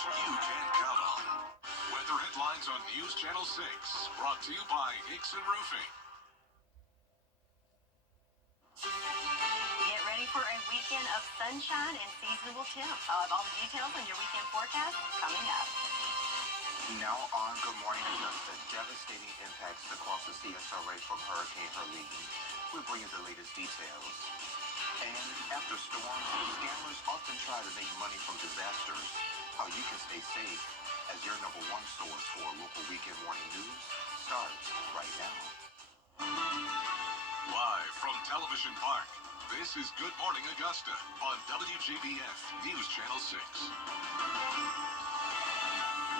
you can count on. Weather headlines on News Channel 6, brought to you by Hickson Roofing. Get ready for a weekend of sunshine and seasonable temps. I'll have all the details on your weekend forecast coming up. Now on Good Morning Augusta, devastating impacts across the CSRA from Hurricane Helene. We bring you the latest details. And after storms, scammers often try to make money from disasters. How you can stay safe as your number one source for local weekend morning news starts right now. Live from Television Park, this is Good Morning Augusta on WJBF News Channel 6.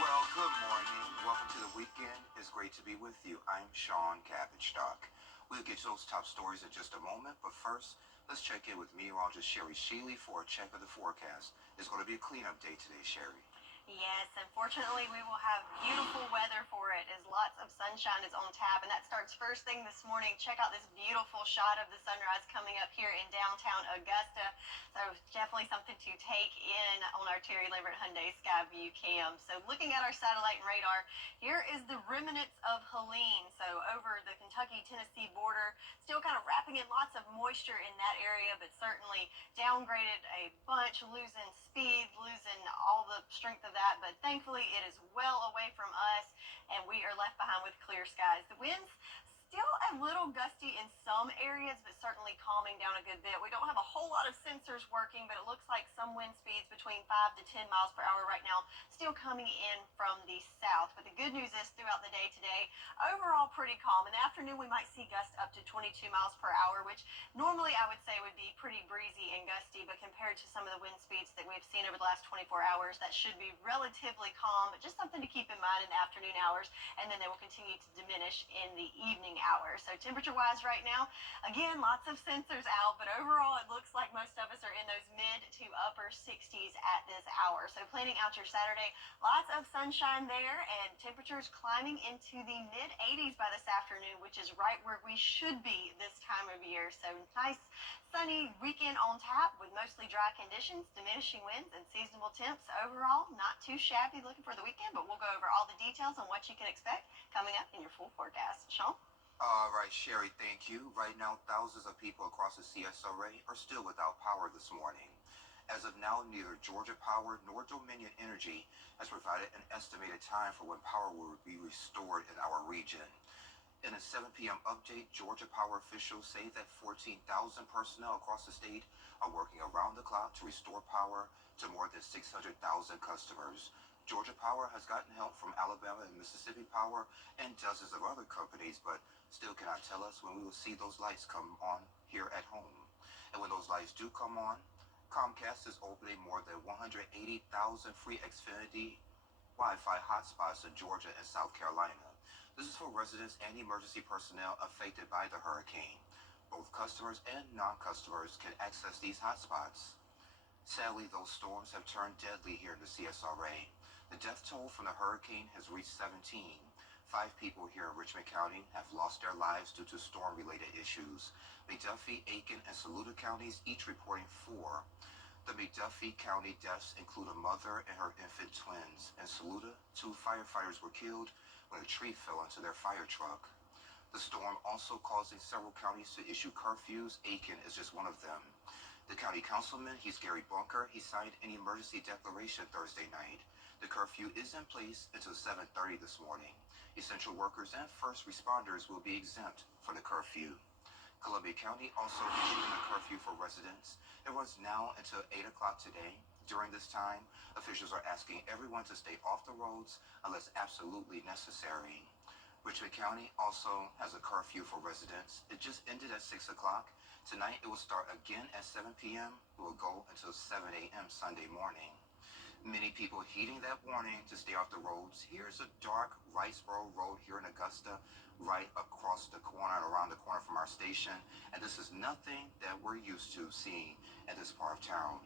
Well, good morning. Welcome to the weekend. It's great to be with you. I'm Sean Cabbage-Stock. We'll get to those top stories in just a moment, but first, let's check in with meteorologist Sherry Sheely for a check of the forecast. It's going to be a cleanup day today, Sherry. Yes, unfortunately, we will have beautiful weather for it as lots of sunshine is on tap, and that starts first thing this morning. Check out this beautiful shot of the sunrise coming up here in downtown Augusta. So definitely something to take in on our Terry Lambert Hyundai Skyview cam. So looking at our satellite and radar, here is the remnants of Helene. So over the Kentucky-Tennessee border, still kind of wrapping in lots of moisture in that area, but certainly downgraded a bunch, losing speed, losing all the strength of that. But thankfully it is well away from us and we are left behind with clear skies. The winds still a little gusty in some areas, but certainly calming down a good bit. We don't have a whole lot of sensors working, but it looks like some wind speeds between 5 to 10 miles per hour right now, still coming in from the south. But the good news is throughout the day today, overall pretty calm. In the afternoon, we might see gusts up to 22 miles per hour, which normally I would say would be pretty breezy and gusty, but compared to some of the wind speeds that we've seen over the last 24 hours, that should be relatively calm, but just something to keep in mind in the afternoon hours, and then they will continue to diminish in the evening hours. So temperature-wise right now, again, lots of sensors out, but overall it looks like most of us are in those mid to upper 60s at this hour. So planning out your Saturday, lots of sunshine there and temperatures climbing into the mid 80s by this afternoon, which is right where we should be this time of year. So nice sunny weekend on tap with mostly dry conditions, diminishing winds, and seasonable temps. Overall, not too shabby looking for the weekend, but we'll go over all the details on what you can expect coming up in your full forecast. Sean? All right, Sherry, thank you. Right now, thousands of people across the CSRA are still without power this morning. As of now, neither Georgia Power nor Dominion Energy has provided an estimated time for when power will be restored in our region. In a 7 p.m. update, Georgia Power officials say that 14,000 personnel across the state are working around the clock to restore power to more than 600,000 customers. Georgia Power has gotten help from Alabama and Mississippi Power and dozens of other companies, but still cannot tell us when we will see those lights come on here at home. And when those lights do come on, Comcast is opening more than 180,000 free Xfinity Wi-Fi hotspots in Georgia and South Carolina. This is for residents and emergency personnel affected by the hurricane. Both customers and non-customers can access these hotspots. Sadly, those storms have turned deadly here in the CSRA. The death toll from the hurricane has reached 17. 5 people here in Richmond County have lost their lives due to storm-related issues. McDuffie, Aiken, and Saluda counties each reporting 4. The McDuffie County deaths include a mother and her infant twins. In Saluda, 2 firefighters were killed when a tree fell into their fire truck. The storm also causing several counties to issue curfews. Aiken is just one of them. The county councilman, he's Gary Bunker, he signed an emergency declaration Thursday night. The curfew is in place until 7:30 this morning. Essential workers and first responders will be exempt from the curfew. Columbia County also issuing a curfew for residents. It runs now until 8 o'clock today. During this time, officials are asking everyone to stay off the roads unless absolutely necessary. Richmond County also has a curfew for residents. It just ended at 6 o'clock. Tonight, it will start again at 7 p.m. It will go until 7 a.m. Sunday morning. Many people heeding that warning to stay off the roads. Here's a dark Riceboro Road here in Augusta, right across the corner and around the corner from our station. And this is nothing that we're used to seeing in this part of town.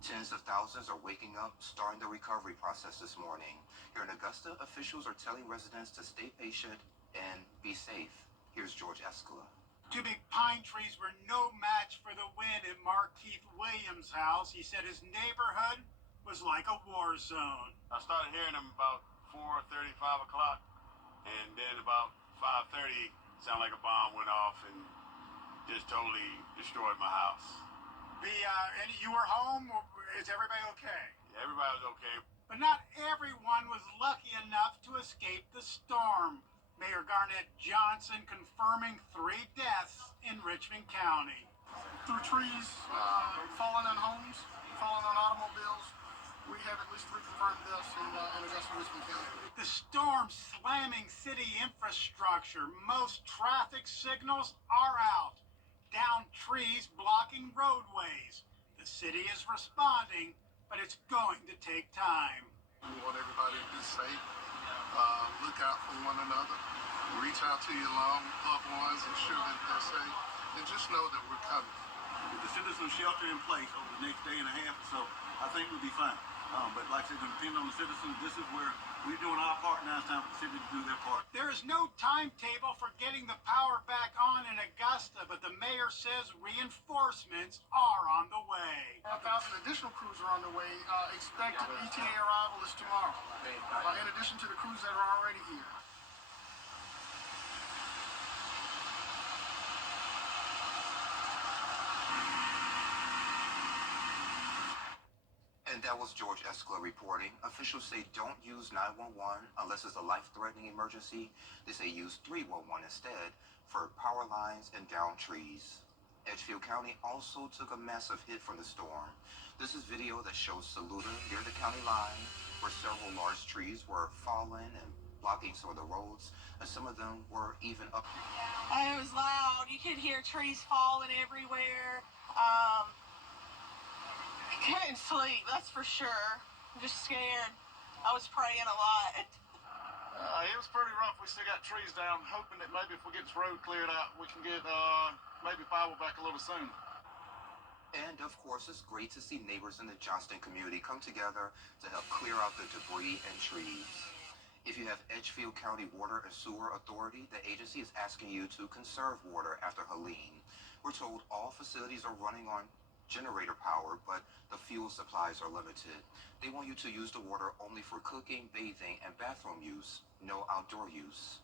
Tens of thousands are waking up, starting the recovery process this morning. Here in Augusta, officials are telling residents to stay patient and be safe. Here's George Escala. 2 big pine trees were no match for the wind at Mark Keith Williams' house. He said his neighborhood was like a war zone. I started hearing them about 4:30, 5 o'clock, and then about 5:30, sounded like a bomb went off and just totally destroyed my house. And you were home? Is everybody okay? Yeah, everybody was okay. But not everyone was lucky enough to escape the storm. Mayor Garnett Johnson confirming 3 deaths in Richmond County. Through trees, falling on homes, falling on automobiles. We have at least 3 confirmed deaths in Augusta, Richmond County. The storm slamming city infrastructure. Most traffic signals are out. Down trees blocking roadways. The city is responding, but it's going to take time. We want everybody to be safe. Look out for one another. Reach out to your loved ones, ensure that they're safe, and just know that we're coming. If the citizens shelter in place over the next day and a half or so, I think we'll be fine. But like I said, it's going to depend on the citizens. This is where we're doing our part. Now it's time for the city to do their part. There is no timetable for getting the power back on in Augusta, but the mayor says reinforcements are on the way. 1,000 additional crews are on the way. Expected ETA arrival is tomorrow, in addition to the crews that are already here. And that was George Escala reporting. Officials say don't use 911 unless it's a life-threatening emergency. They say use 311 instead for power lines and downed trees. Edgefield County also took a massive hit from the storm. This is video that shows Saluda near the county line where several large trees were falling and blocking some of the roads, and some of them were even up. It was loud. You could hear trees falling everywhere. I couldn't sleep, that's for sure. I'm just scared. I was praying a lot. It was pretty rough. We still got trees down, hoping that maybe if we get this road cleared out, we can get maybe power back a little soon. And of course, it's great to see neighbors in the Johnston community come together to help clear out the debris and trees. If you have Edgefield County Water and Sewer Authority, the agency is asking you to conserve water after Helene. We're told all facilities are running on generator power, but the fuel supplies are limited. They want you to use the water only for cooking, bathing, and bathroom use, no outdoor use.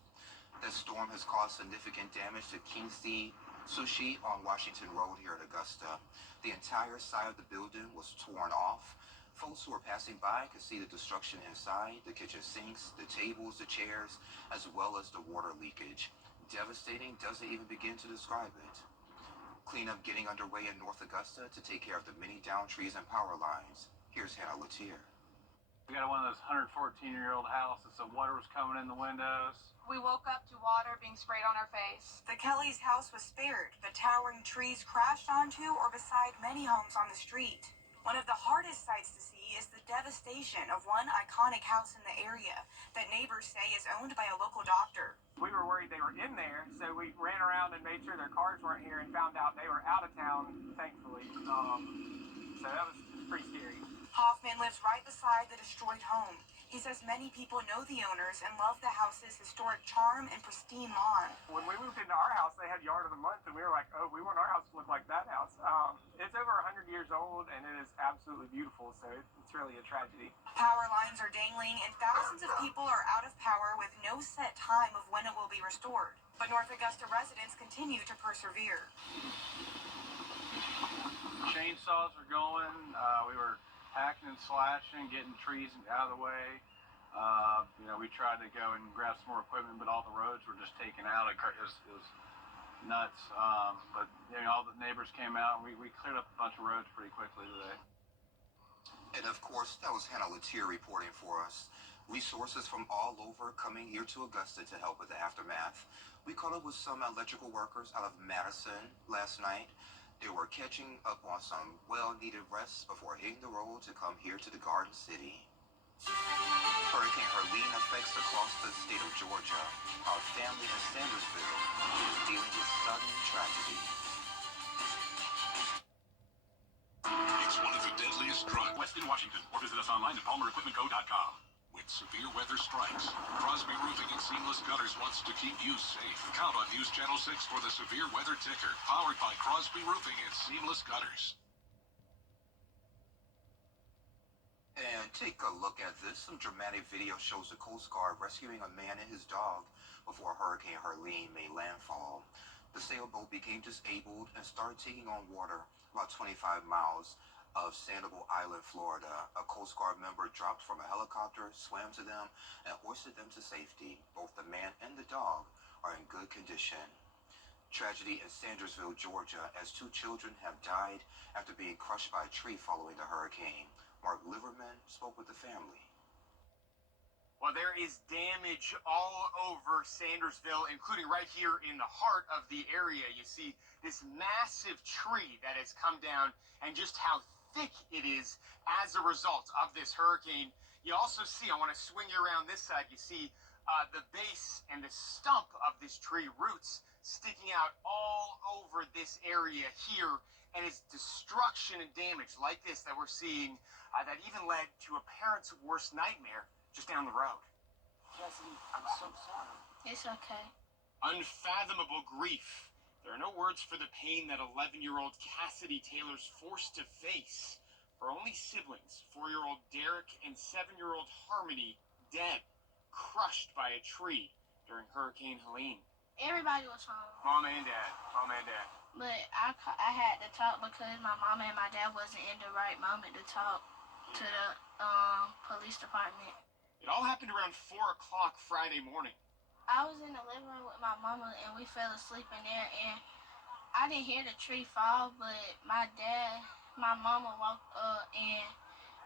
The storm has caused significant damage to Kingsley Sushi on Washington Road here at Augusta. The entire side of the building was torn off. Folks who are passing by could see the destruction inside, the kitchen sinks, the tables, the chairs, as well as the water leakage. Devastating doesn't even begin to describe it. Cleanup getting underway in North Augusta to take care of the many downed trees and power lines. Here's Hannah Latier. We got one of those 114-year-old houses, so water was coming in the windows. We woke up to water being sprayed on our face. The Kellys' house was spared, but towering trees crashed onto or beside many homes on the street. One of the hardest sights to see is the devastation of one iconic house in the area that neighbors say is owned by a local doctor. We were worried they were in there, so we ran around and made sure their cars weren't here and found out they were out of town, thankfully. So that was pretty scary. Hoffman lives right beside the destroyed home. He says many people know the owners and love the house's historic charm and pristine lawn. When we moved into our house, they had Yard of the Month, and we were like, oh, we want our house to look like that house. It's over 100 years old, and it is absolutely beautiful, so it's really a tragedy. Power lines are dangling, and thousands of people are out of power with no set time of when it will be restored. But North Augusta residents continue to persevere. Chainsaws were going. We were hacking and slashing, getting trees out of the way. We tried to go and grab some more equipment, but all the roads were just taken out. It was nuts. But all the neighbors came out, and we cleared up a bunch of roads pretty quickly today. And of course, that was Hannah Latier reporting for us. Resources from all over coming here to Augusta to help with the aftermath. We caught up with some electrical workers out of Madison last night. They were catching up on some well-needed rest before hitting the road to come here to the Garden City. Hurricane Helene affects across the state of Georgia. Our family in Sandersville is dealing with sudden tragedy. It's one of the deadliest drugs. West in Washington, or visit us online at palmerequipmentco.com. When severe weather strikes, Crosby Roofing and Seamless Gutters wants to keep you safe. Count on News Channel 6 for the severe weather ticker, powered by Crosby Roofing and Seamless Gutters. And take a look at this. Some dramatic video shows the Coast Guard rescuing a man and his dog before Hurricane Helene made landfall. The sailboat became disabled and started taking on water about 25 miles of Sanibel Island, Florida. A Coast Guard member dropped from a helicopter, swam to them, and hoisted them to safety. Both the man and the dog are in good condition. Tragedy in Sandersville, Georgia, as 2 children have died after being crushed by a tree following the hurricane. Mark Liverman spoke with the family. Well, there is damage all over Sandersville, including right here in the heart of the area. You see this massive tree that has come down and just how thick it is as a result of this hurricane. You also see, I want to swing you around this side, you see the base and the stump of this tree, roots sticking out all over this area here, and it's destruction and damage like this that we're seeing that even led to a parent's worst nightmare just down the road. Jesse, I'm so sorry. It's okay. Unfathomable grief. There are no words for the pain that 11-year-old Cassidy Taylor's forced to face. Her only siblings, 4-year-old Derek and 7-year-old Harmony, dead, crushed by a tree during Hurricane Helene. Everybody was home. Mom and Dad. Mom and Dad. But I had to talk because my mom and my dad wasn't in the right moment to talk to the police department. It all happened around 4 o'clock Friday morning. I was in the living room with my mama and we fell asleep in there, and I didn't hear the tree fall, but my mama woke up, and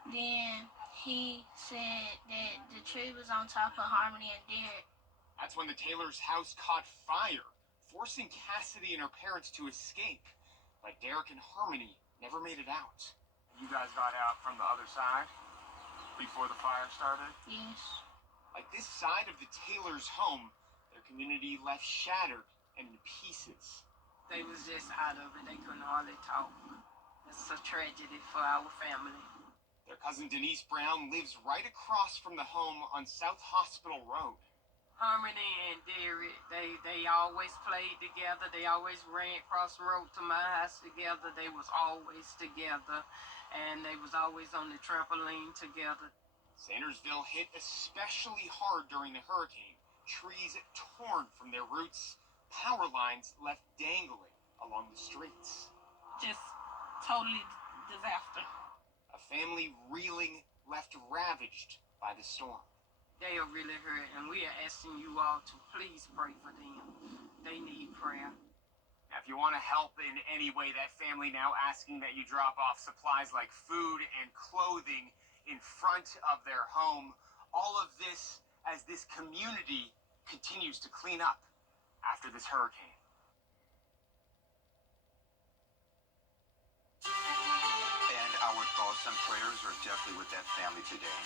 then he said that the tree was on top of Harmony and Derek. That's when the Taylor's house caught fire, forcing Cassidy and her parents to escape. But Derek and Harmony never made it out. You guys got out from the other side before the fire started? Yes. Like this side of the Taylor's home, their community left shattered and in pieces. They was just out of it. They couldn't hardly talk. It's a tragedy for our family. Their cousin Denise Brown lives right across from the home on South Hospital Road. Harmony and Derek, they always played together. They always ran across the road to my house together. They was always together, and they was always on the trampoline together. Sandersville hit especially hard during the hurricane. Trees torn from their roots, power lines left dangling along the streets. Just totally disaster. A family reeling, left ravaged by the storm. They are really hurt, and we are asking you all to please pray for them. They need prayer. Now, if you want to help in any way, that family now asking that you drop off supplies like food and clothing in front of their home. All of this as this community continues to clean up after this hurricane. And our thoughts and prayers are definitely with that family today.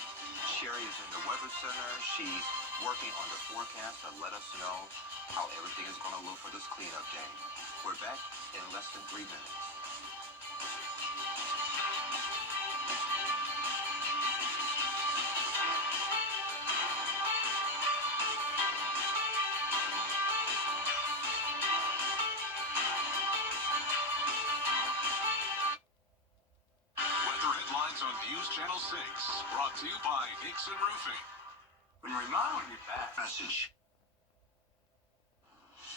Sherry is in the Weather Center. She's working on the forecast to let us know how everything is going to look for this cleanup day. We're back in less than 3 minutes. On News Channel 6, brought to you by Nixon Roofing. When you remodel your back message.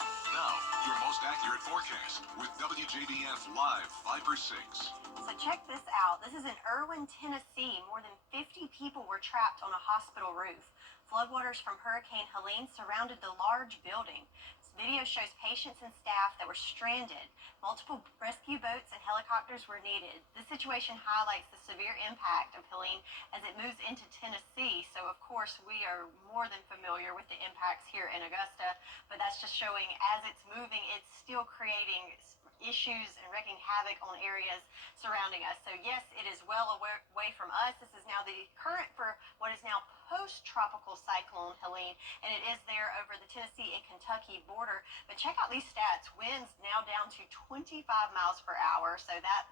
Now, your most accurate forecast with WJBF Live 5/6. So check this out. This is in Irwin, Tennessee. More than 50 people were trapped on a hospital roof. Floodwaters from Hurricane Helene surrounded the large building. This video shows patients and staff that were stranded. Multiple rescue boats and helicopters were needed. This situation highlights the severe impact of Helene as it moves into Tennessee. So, of course, we are more than familiar with the impacts here in Augusta, but that's just showing as it's moving, it's still creating issues and wreaking havoc on areas surrounding us. So yes, it is well away from us. This is now the current for what is now post-tropical cyclone Helene, and it is there over the Tennessee and Kentucky border. But check out these stats. Winds now down to 25 miles per hour. So that,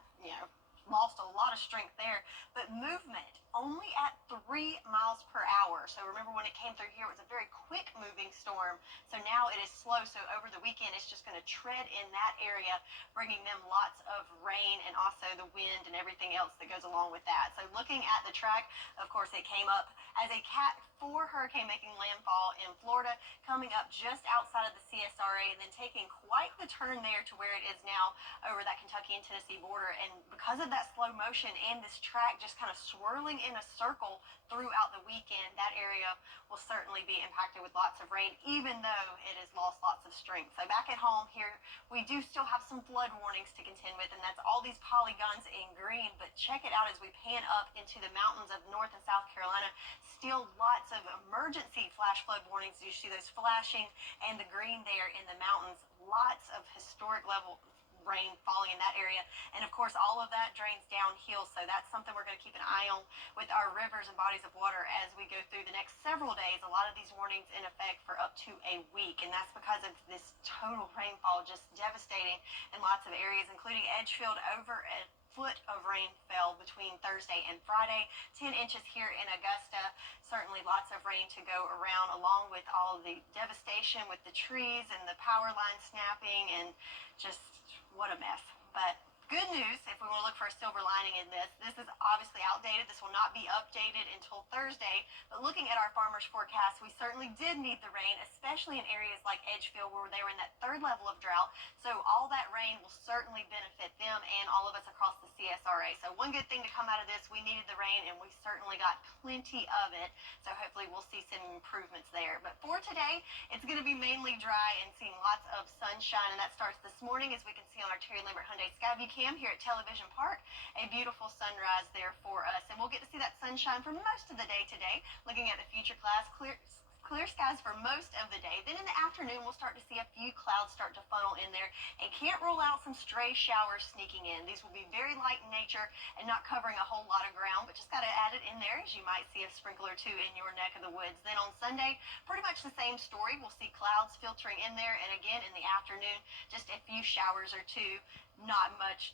lost a lot of strength there, but movement only at 3 miles per hour. So remember when it came through here, it was a very quick moving storm. So now it is slow. So over the weekend, it's just going to tread in that area, bringing them lots of rain and also the wind and everything else that goes along with that. So looking at the track, of course, it came up as a Cat 4 hurricane making landfall in Florida, coming up just outside of the CSRA and then taking quite the turn there to where it is now over that Kentucky and Tennessee border. And because of that slow motion and this track just kind of swirling in a circle throughout the weekend, that area will certainly be impacted with lots of rain, even though it has lost lots of strength. So back at home here, we do still have some flood warnings to contend with, and that's all these polygons in green. But check it out as we pan up into the mountains of North and South Carolina. Still lots of emergency flash flood warnings. You see those flashing and the green there in the mountains. Lots of historic level rain falling in that area, and of course all of that drains downhill, so that's something we're going to keep an eye on with our rivers and bodies of water as we go through the next several days. A lot of these warnings in effect for up to a week, and that's because of this total rainfall, just devastating in lots of areas, including Edgefield. Over a foot of rain fell between Thursday and Friday, 10 inches here in Augusta. Certainly lots of rain to go around, along with all of the devastation with the trees and the power lines snapping, and just what a mess. But good news, if we want to look for a silver lining in this is obviously outdated. This will not be updated until Thursday. But looking at our farmers' forecast, we certainly did need the rain, especially in areas like Edgefield where they were in that third level of drought. So all that rain will certainly benefit them and all of us across the CSRA. So one good thing to come out of this, we needed the rain and we certainly got plenty of it. So hopefully we'll see some improvements there. But for today, it's going to be mainly dry and seeing lots of sunshine. And that starts this morning, as we can see on our Terry Lambert Hyundai Skyview cam here at Television Park. A beautiful sunrise there for us, and we'll get to see that sunshine for most of the day today. Looking at the future clouds, clear skies for most of the day. Then in the afternoon, we'll start to see a few clouds start to funnel in there, and can't rule out some stray showers sneaking in. These will be very light in nature and not covering a whole lot of ground, but just got to add it in there, as you might see a sprinkle or two in your neck of the woods. Then on Sunday, pretty much the same story. We'll see clouds filtering in there, and again in the afternoon, just a few showers or two. Not much,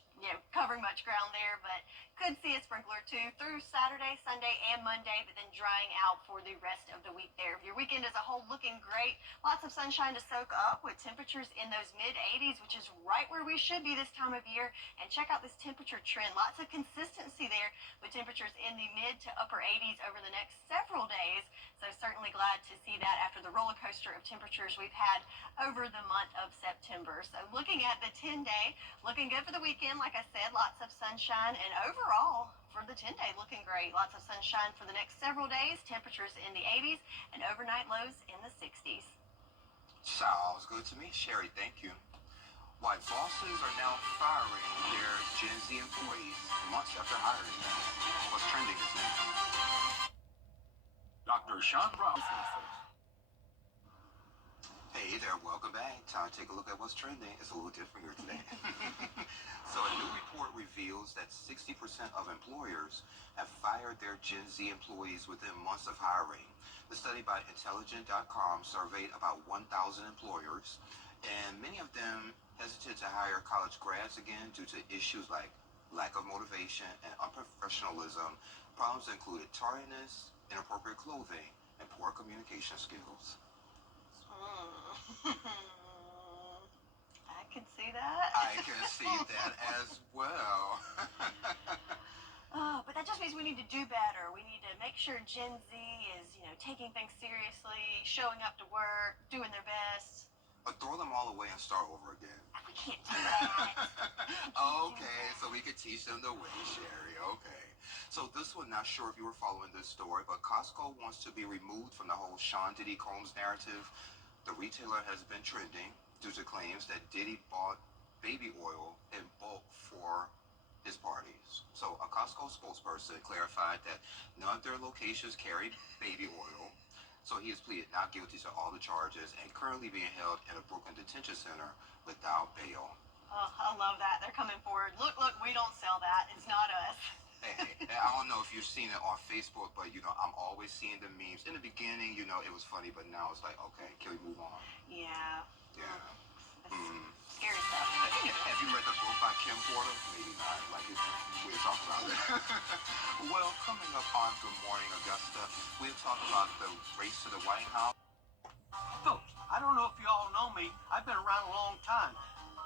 covering much ground there, but could see a sprinkle or two through Saturday, Sunday, and Monday, but then drying out for the rest of the week there. Your weekend as a whole looking great. Lots of sunshine to soak up with temperatures in those mid-80s, which is right where we should be this time of year. And check out this temperature trend. Lots of consistency there with temperatures in the mid to upper 80s over the next several days. So certainly glad to see that after the roller coaster of temperatures we've had over the month of September. So looking at the 10-day, looking good for the weekend. Like I said, lots of sunshine, and overall for the 10-day looking great. Lots of sunshine for the next several days. Temperatures in the 80s and overnight lows in the 60s. Sounds good to me, Sherry. Thank you. Why bosses are now firing their Gen Z employees months after hiring them. What's trending is next. Dr. Sean Brown. Hey there, welcome back. Time to take a look at what's trending. It's a little different here today. So a new report reveals that 60% of employers have fired their Gen Z employees within months of hiring. The study by Intelligent.com surveyed about 1,000 employers, and many of them hesitant to hire college grads again due to issues like lack of motivation and unprofessionalism. Problems included tardiness, inappropriate clothing, and poor communication skills. I can see that. I can see that as well. But that just means we need to do better. We need to make sure Gen Z is, taking things seriously, showing up to work, doing their best. But throw them all away and start over again. We can't do that. Okay, so we could teach them the way, Sherry. Okay. So this one, not sure if you were following this story, but Costco wants to be removed from the whole Sean Diddy Combs narrative. The retailer has been trending due to claims that Diddy bought baby oil in bulk for his parties. So a Costco spokesperson clarified that none of their locations carried baby oil. So he has pleaded not guilty to all the charges and currently being held in a Brooklyn detention center without bail. Oh, I love that. They're coming forward. Look, we don't sell that. It's not us. Hey, I don't know if you've seen it on Facebook, but, I'm always seeing the memes. In the beginning, it was funny, but now it's like, okay, can we move on? Yeah. Yeah. Scary stuff. Have you read the book by Kim Porter? Maybe not. Like, we'll talk about it. Well, coming up on Good Morning Augusta, we'll talk about the race to the White House. Folks, I don't know if you all know me. I've been around a long time.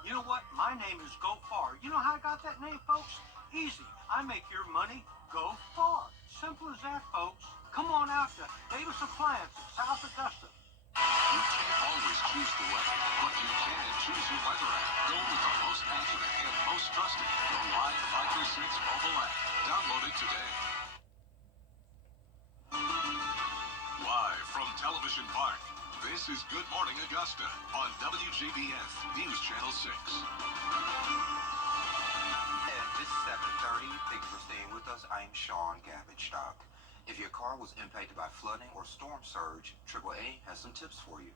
You know what? My name is Go Far. You know how I got that name, folks? Easy. I make your money go far. Simple as that, folks. Come on out to Davis Appliance in South Augusta. You can't always choose the weather, but you can choose your weather app. Go with the most accurate and most trusted, the Live 536 mobile app. Download it today. Live from Television Park, this is Good Morning Augusta on WJBF News Channel 6. And it's 7:30. Thank you for staying with us. I'm Sean Gabage-Stock. If your car was impacted by flooding or storm surge, AAA has some tips for you.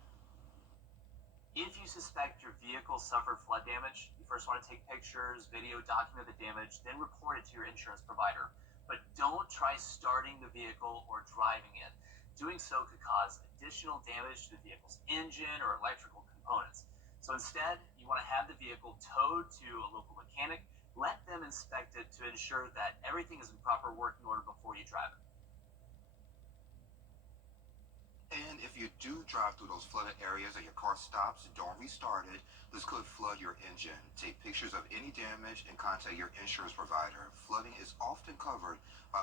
If you suspect your vehicle suffered flood damage, you first want to take pictures, video, document the damage, then report it to your insurance provider. But don't try starting the vehicle or driving it. Doing so could cause additional damage to the vehicle's engine or electrical components. So instead, you want to have the vehicle towed to a local mechanic. Let them inspect it to ensure that everything is in proper working order before you drive it. And if you do drive through those flooded areas and your car stops, don't restart it. This could flood your engine. Take pictures of any damage and contact your insurance provider. Flooding is often covered by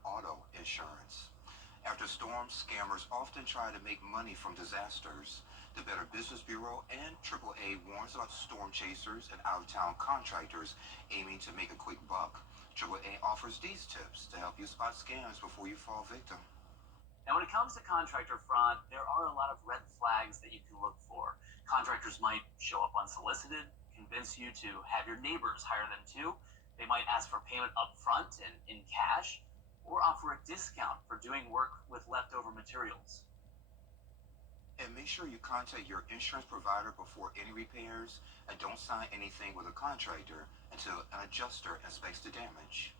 auto insurance. After storms, scammers often try to make money from disasters. The Better Business Bureau and AAA warns about storm chasers and out-of-town contractors aiming to make a quick buck. AAA offers these tips to help you spot scams before you fall victim. Now, when it comes to contractor fraud, there are a lot of red flags that you can look for. Contractors might show up unsolicited, convince you to have your neighbors hire them too. They might ask for payment up front and in cash, or offer a discount for doing work with leftover materials. And make sure you contact your insurance provider before any repairs, and don't sign anything with a contractor until an adjuster inspects the damage.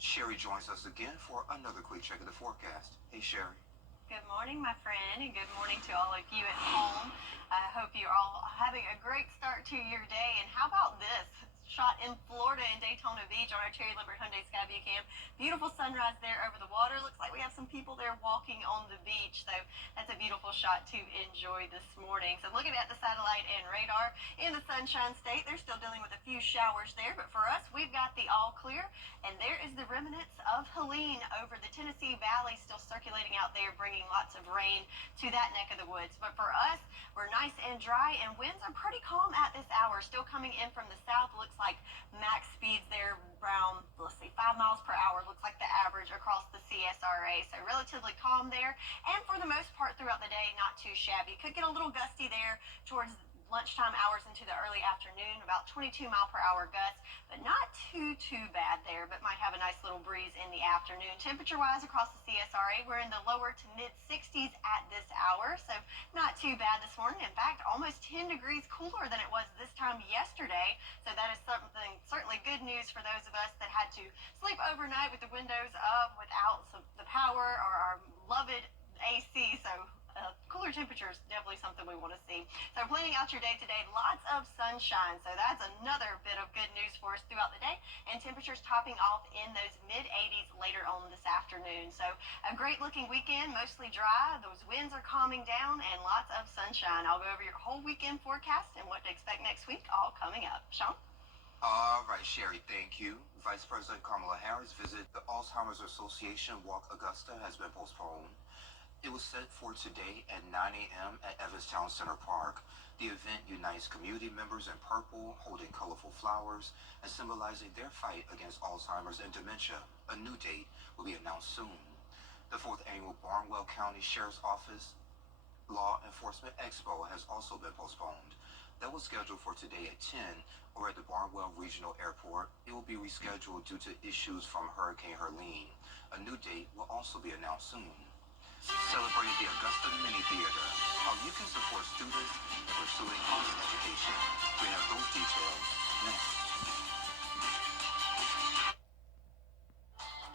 Sherry joins us again for another quick check of the forecast. Hey, Sherry. Good morning, my friend, and good morning to all of you at home. I hope you're all having a great start to your day. And how about this? Shot in Florida in Daytona Beach on our Cherry Lumber Hyundai Skyview cam. Beautiful sunrise there over the water. Looks like we have some people there walking on the beach. So that's a beautiful shot to enjoy this morning. So looking at the satellite and radar in the Sunshine State, they're still dealing with a few showers there. But for us, we've got the all clear. And there is the remnants of Helene over the Tennessee Valley still circulating out there, bringing lots of rain to that neck of the woods. But for us, we're nice and dry, and winds are pretty calm at this hour. Still coming in from the south. Looks like max speeds there around, let's see, 5 miles per hour. Looks like the average across the CSRA. So relatively calm there. And for the most part throughout the day, not too shabby. Could get a little gusty there towards lunchtime hours into the early afternoon, about 22 mile per hour gusts, but not too bad there, but might have a nice little breeze in the afternoon. Temperature wise across the CSRA, we're in the lower to mid 60s at this hour, so not too bad this morning. In fact, almost 10 degrees cooler than it was this time yesterday, so that is something certainly good news for those of us that had to sleep overnight with the windows up without the power or our beloved AC. So cooler temperatures, definitely something we want to see. So planning out your day today, lots of sunshine. So that's another bit of good news for us throughout the day. And temperatures topping off in those mid-80s later on this afternoon. So a great looking weekend, mostly dry. Those winds are calming down and lots of sunshine. I'll go over your whole weekend forecast and what to expect next week, all coming up. Sean? All right, Sherry, thank you. Vice President Kamala Harris visit the Alzheimer's Association Walk Augusta has been postponed. It was set for today at 9 a.m. at Evanstown Center Park. The event unites community members in purple, holding colorful flowers and symbolizing their fight against Alzheimer's and dementia. A new date will be announced soon. The 4th annual Barnwell County Sheriff's Office Law Enforcement Expo has also been postponed. That was scheduled for today at 10 or at the Barnwell Regional Airport. It will be rescheduled due to issues from Hurricane Helene. A new date will also be announced soon. Celebrating the Augusta Mini Theater, how you can support students pursuing arts education. We have those details next.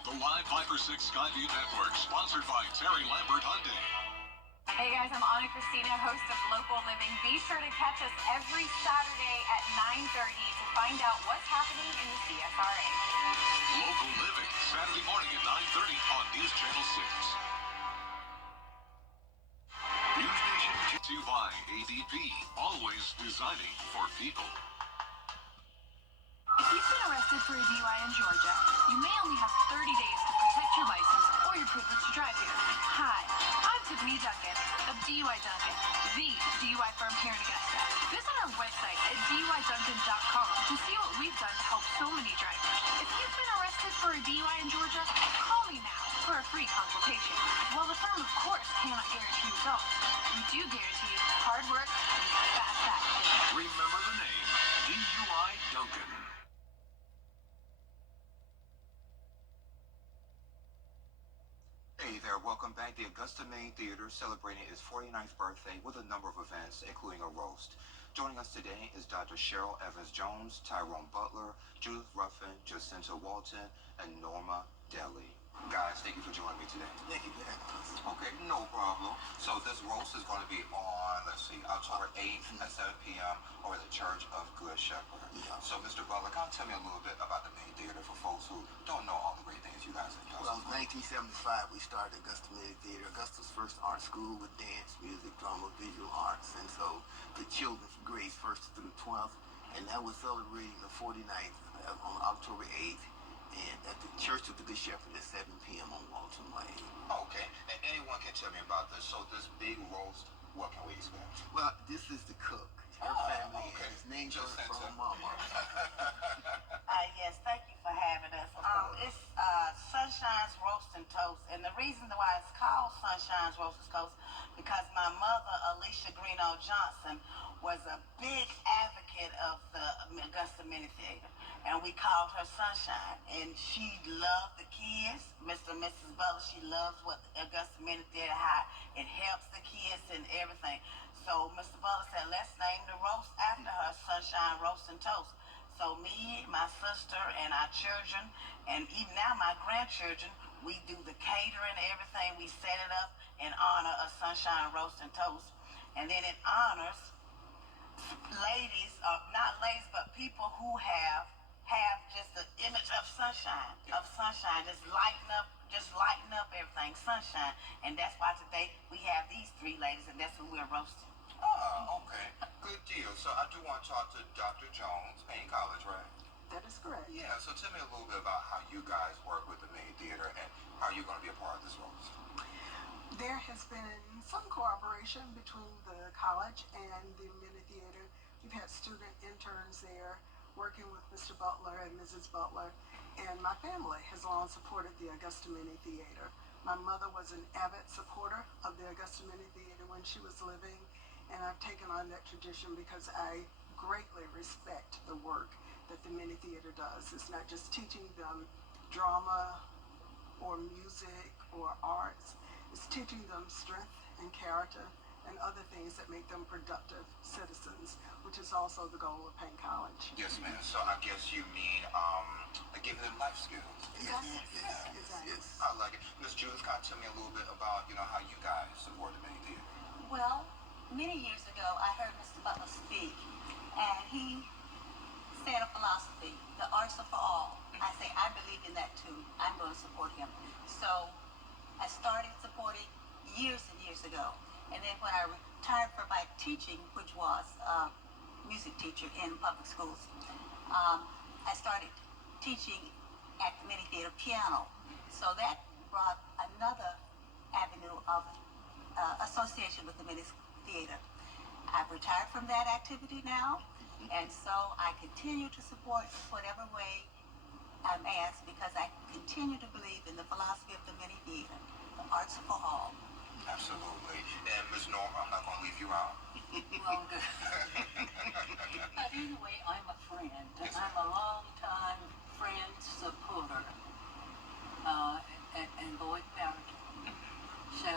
The Live 536 Skyview Network, sponsored by Terry Lambert Hyundai. Hey guys, I'm Anna Christina, host of Local Living. Be sure to catch us every Saturday at 9:30 to Find out what's happening in the CSRA. Local Living, Saturday morning at 9:30 on News Channel 6. News Nation gets you by ADP, always designing for people. If you've been arrested for a DUI in Georgia, you may only have 30 days to protect your license or your privilege to drive here. Hi, I'm Tiffany Duncan of DUI Duncan, the DUI firm here in Augusta. Visit our website at DUIDuncan.com to see what we've done to help so many drivers. If you've been arrested for a DUI in Georgia, call me now for a free consultation. While the firm, of course, cannot guarantee results, we do guarantee you hard work and fast action. Remember the name, DUI Duncan. Hey there, welcome back. The Augusta Main Theater celebrating its 49th birthday with a number of events, including a roast. Joining us today is Dr. Cheryl Evans-Jones, Tyrone Butler, Judith Ruffin, Jacinta Walton, and Norma Daly. Guys, thank you for joining me today. Thank you for having us. Okay, no problem. So this roast is going to be on, let's see, October 8th at 7 p.m. over at the Church of Good Shepherd. Yeah. So, Mr. Butler, kind of tell me a little bit about the Main Theater for folks who don't know all the great things you guys have done. Well, in 1975, we started Augusta Main Theater, Augusta's first art school with dance, music, drama, visual arts, and so the children from grades 1st through 12th, and now we're celebrating the 49th on October 8th. And at the Church of the Good Shepherd at 7 p.m. on Walton Lane. Okay, and anyone can tell me about this. So this big roast, what can we expect? Well, this is the cook. Her family, and his name comes from Mama. Yes, thank you for having us. It's Sunshine's Roast and Toast, and the reason why it's called Sunshine's Roast and Toast because my mother, Alicia Greeno Johnson, was a big advocate of the Augusta Mini Theater, and we called her Sunshine. And she loved the kids, Mr. and Mrs. Butler. She loves what Augusta Mini Theater, how it helps the kids and everything. So Mr. Butler said, let's name the roast after her, Sunshine Roast and Toast. So me, my sister, and our children, and even now my grandchildren, we do the catering and everything. We set it up in honor of Sunshine Roast and Toast. And then it honors ladies, not ladies, but people who have just the image of sunshine, just lighten up everything, sunshine. And that's why today we have these three ladies, and that's who we're roasting. Okay. Good deal. So I do want to talk to Dr. Jones, Payne College, right? That is correct. Yeah, so tell me a little bit about how you guys work with the Main Theater and how you're going to be a part of this roast. There has been some cooperation between the college and the Mini Theater. We've had student interns there working with Mr. Butler and Mrs. Butler, and my family has long supported the Augusta Mini Theater. My mother was an avid supporter of the Augusta Mini Theater when she was living, and I've taken on that tradition because I greatly respect the work that the Mini Theater does. It's not just teaching them drama or music or arts. It's teaching them strength and character and other things that make them productive citizens, which is also the goal of Payne College. Yes, ma'am. So I guess you mean giving them life skills. Yes. I like it. Ms. Judith, kind of tell me a little bit about, how you guys support the Main Theater. Well, many years ago, I heard Mr. Butler speak, and he said a philosophy, the arts are for all. I say, I believe in that too. I'm going to support him. So I started supporting years and years ago. And then when I retired from my teaching, which was music teacher in public schools, I started teaching at the Mini Theater piano. So that brought another avenue of association with the Mini Theater. I've retired from that activity now, and so I continue to support whatever way I'm asked because I continue to believe in the philosophy of the Mini Theater. The arts are for all. Absolutely. And Ms. Norma, I'm not going to leave you out. Well, good. But anyway, I'm a friend. Yes, I'm a long-time friend, supporter, and Lloyd Barrington. So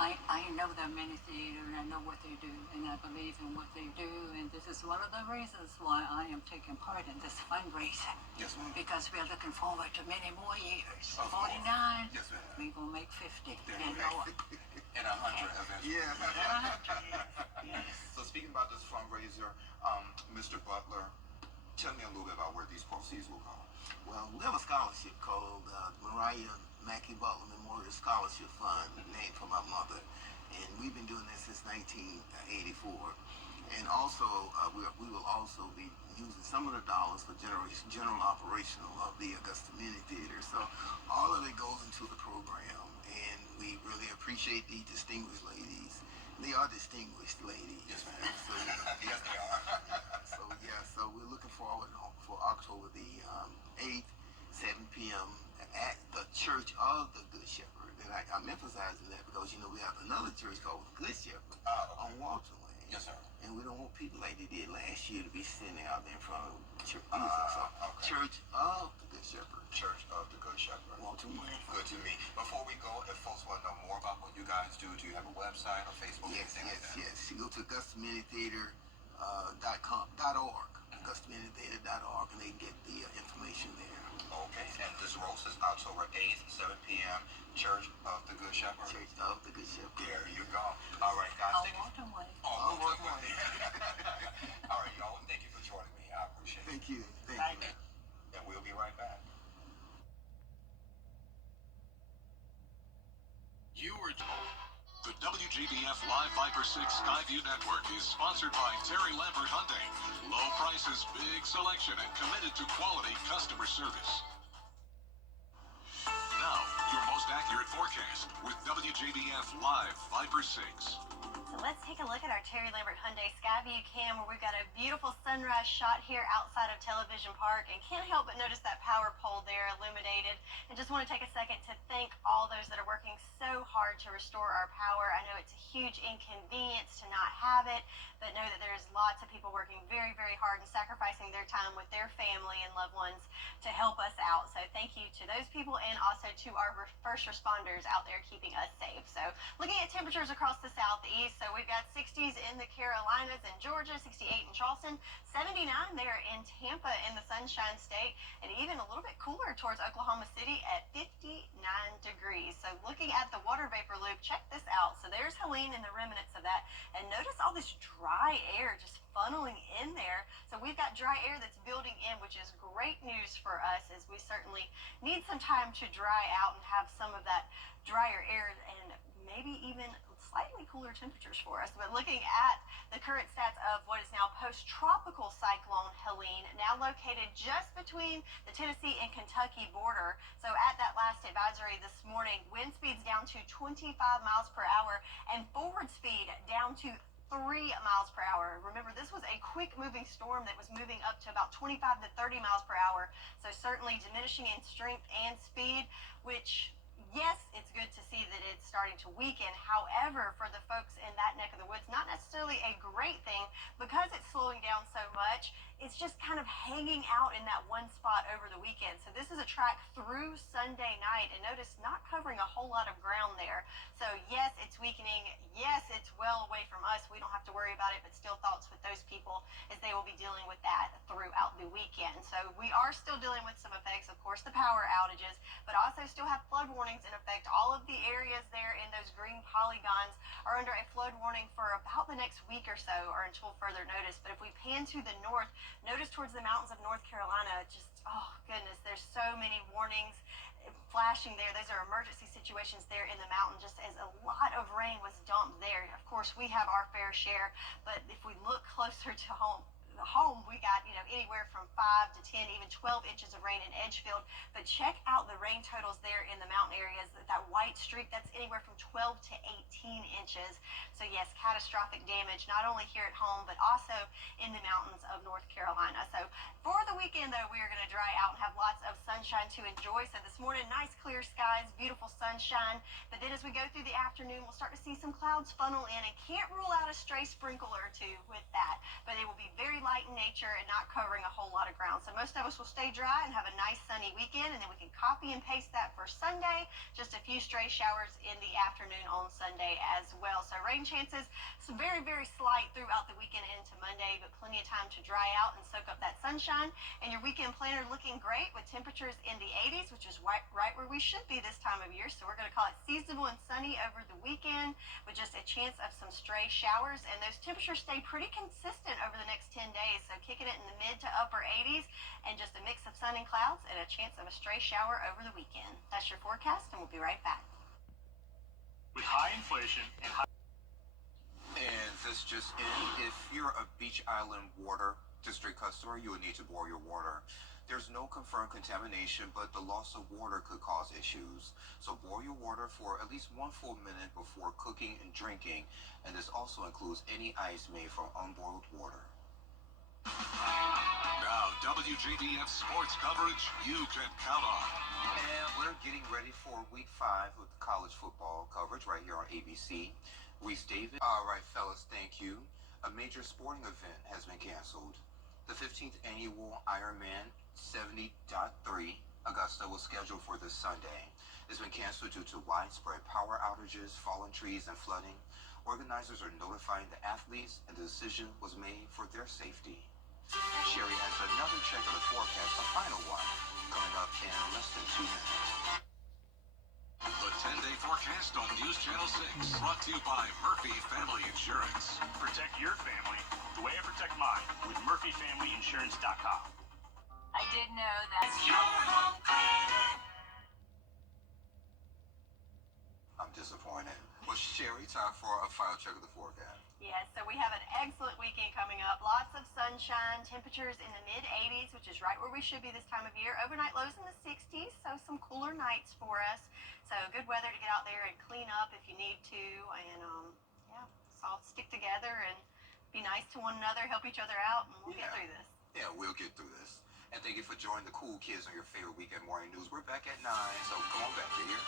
I know the Mini Theater, and I know what they do, and I believe in what they do, and this is one of the reasons why I am taking part in this fundraiser. Yes, ma'am. Because we're looking forward to many more years. Of course. 49. Yes, ma'am. We're going to make 50 There and you go. more. And 100 eventually. Yeah. Yes. So speaking about this fundraiser, Mr. Butler, Tell me a little bit about where these proceeds will go. Well, we have a scholarship called Mariah Mackey Butler Memorial Scholarship Fund, named for my mother. And we've been doing this since 1984. And also, we will also be using some of the dollars for general operational of the Augusta Community Theater. So all of it goes into the program, and we really appreciate these distinguished ladies. They are distinguished ladies. Yes, ma'am. So, Yes, they are. so we're looking forward for October the 8th, 7 p.m. at the Church of the Good Shepherd. And I'm emphasizing that because, we have another church called the Good Shepherd on Walton Way. Yes, sir. And we don't want people like they did last year to be sitting out there in front of church. Okay. Church of the Good Shepherd. Church of the Good Shepherd. Walton Way. Good to me. Before we go, if folks want to know more about what you guys do you have a website or Facebook? Yes. You go to AugustaCommunityTheater.org. AugustaCommunityTheater.org, and they get the information there. Okay, and this roast is October 8th, 7 p.m., Church of the Good Shepherd. Church of the Good Shepherd. There you go. All right, guys. On Walton Way. On Walton Way. All right, y'all. Thank you for joining me. I appreciate it. Thank you. Thank you. And we'll be right back. The WJBF Live Viper 6 Skyview Network is sponsored by Terry Lambert Hyundai. Low prices, big selection, and committed to quality customer service. Now, your most accurate forecast with WJBF Live Viper 6. So let's take a look at our Terry Lambert Hyundai Skyview cam, where we've got a beautiful sunrise shot here outside of Television Park, and can't help but notice that power pole there illuminated. And just want to take a second to thank all those that are working so hard to restore our power. I know it's a huge inconvenience to not have it, but know that there's lots of people working very, very hard and sacrificing their time with their family and loved ones to help us out. So thank you to those people, and also to our first responders out there keeping us safe. So looking at temperatures across the southeast, so we've got 60s in the Carolinas and Georgia, 68 in Charleston, 79 there in Tampa in the Sunshine State, and even a little bit cooler towards Oklahoma City at 59 degrees. So looking at the water vapor loop, check this out. So there's Helene and the remnants of that, and notice all this dry air just funneling in there. So we've got dry air that's building in, which is great news for us, as we certainly need some time to dry out and have some of that drier air and maybe even slightly cooler temperatures for us. But looking at the current stats of what is now post-tropical cyclone Helene, now located just between the Tennessee and Kentucky border. So at that last advisory this morning, wind speeds down to 25 miles per hour and forward speed down to 3 miles per hour. Remember, this was a quick moving storm that was moving up to about 25 to 30 miles per hour. So certainly diminishing in strength and speed, which, yes, it's good to see that it's starting to weaken. However, for the folks in that neck of the woods, not necessarily a great thing, because it's slowing down so much. It's just kind of hanging out in that one spot over the weekend. So this is a track through Sunday night, and notice not covering a whole lot of ground there. So yes, it's weakening. Yes, it's well away from us. We don't have to worry about it, but still thoughts with those people as they will be dealing with that throughout the weekend. So we are still dealing with some effects, of course, the power outages, but also still have flood warnings in effect. All of the areas there in those green polygons are under a flood warning for about the next week or so, or until further notice. But if we pan to the north, notice towards the mountains of North Carolina, just, oh goodness, there's so many warnings flashing there. Those are emergency situations there in the mountain, just as a lot of rain was dumped there. Of course, we have our fair share, but if we look closer to home, we got, anywhere from 5 to 10, even 12 inches of rain in Edgefield. But check out the rain totals there in the mountain areas. That white streak, that's anywhere from 12 to 18 inches. So yes, catastrophic damage, not only here at home, but also in the mountains of North Carolina. So for the weekend, though, we are going to dry out and have lots of sunshine to enjoy. So this morning, nice clear skies, beautiful sunshine. But then as we go through the afternoon, we'll start to see some clouds funnel in, and can't rule out a stray sprinkle or two with that. But it will be very light in nature and not covering a whole lot of ground. So most of us will stay dry and have a nice sunny weekend, and then we can copy and paste that for Sunday. Just a few stray showers in the afternoon on Sunday as well. So rain chances, some very, very slight throughout the weekend into Monday, but plenty of time to dry out and soak up that sun. sunshine, and your weekend planner looking great with temperatures in the 80s, which is right where we should be this time of year. So we're going to call it seasonable and sunny over the weekend with just a chance of some stray showers, and those temperatures stay pretty consistent over the next 10 days. So kicking it in the mid to upper 80s and just a mix of sun and clouds and a chance of a stray shower over the weekend. That's your forecast, and we'll be right back. With high inflation and high... And this just in, if you're a Beach Island Water District customer, you would need to boil your water. There's no confirmed contamination, but the loss of water could cause issues. So boil your water for at least 1 full minute before cooking and drinking, and this also includes any ice made from unboiled water. Now, WJBF sports coverage you can count on. And we're getting ready for week 5 of the college football coverage right here on ABC. Reese David. All right, fellas, thank you. A major sporting event has been canceled. The 15th annual Ironman 70.3 Augusta was scheduled for this Sunday. It's been canceled due to widespread power outages, fallen trees, and flooding. Organizers are notifying the athletes, and the decision was made for their safety. Sherry has another check of the forecast, a final one, coming up in less than 2 minutes. The 10-day forecast on News Channel 6, brought to you by Murphy Family Insurance. Protect your family the way I protect mine with MurphyFamilyInsurance.com. I did know that. It's your home credit. I'm disappointed. Well, Sherry, time for a final check of the forecast. Yes, so we have an excellent weekend coming up. Lots of sunshine, temperatures in the mid-80s, which is right where we should be this time of year. Overnight lows in the 60s, so some cooler nights for us. So good weather to get out there and clean up if you need to. And, yeah, let's all stick together and be nice to one another, help each other out, and we'll get through this. Yeah, we'll get through this. And thank you for joining the cool kids on your favorite weekend morning news. We're back at 9, so come on back, you hear?